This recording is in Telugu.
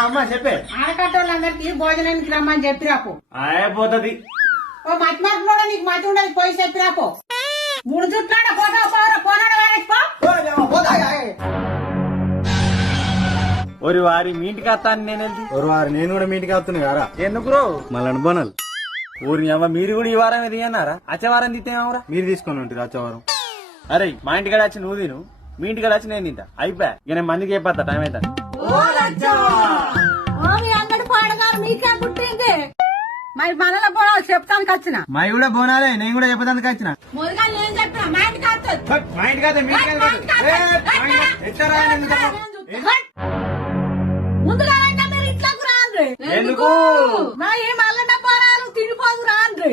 అమ్మా చెప్పే ఆడకట్టోళ్ళందరికి భోజనానికి రమ్మని చెప్పిరాపు. పోతుంది. ఓ మతి మార్పులో నీకు మతి ఉండదు, పోయి చెప్పిరాపు. 3 చుట్టాడ పోనాడు ఒరి వారి మీ ఇంటికి వస్తాను నేను వెళ్తే. ఒక వారు నేను కూడా మీ ఇంటికి వస్తున్నా కదా. ఎందుకు రో మళ్ళీ బోనాలు ఊరి అమ్మ మీరు కూడా ఈ వారం ఇది అన్నారా? అచ్చే వారం తింటేమరా? మీరు తీసుకొని ఉంటారు వచ్చేవారం. అరే మా ఇంటికాడ వచ్చి నువ్వు తిను, మీ ఇంటికాడ వచ్చి నేను తింటా. అయిపోయా ఇక నేను మందికి చెప్పేస్తా, టైం అవుతా. అంగడి పాడగారు మీకే పుట్టింది. మరి మనలో కూడా చెప్తానికి వచ్చిన మా కూడా బోనాలే, నేను కూడా చెప్పడానికి వచ్చిన. ముందుగా నేను చెప్పిన మా ఇంటికి వస్తుంది. మా ఇంటికి వస్తే మీ ఇంటికి కాదు. ముందుగా మీరు ఇట్లకు రాండ్రి. ఎందుకు? మా ఈ మల్లన్న పొరాలు తినిపోదు రాండ్రి.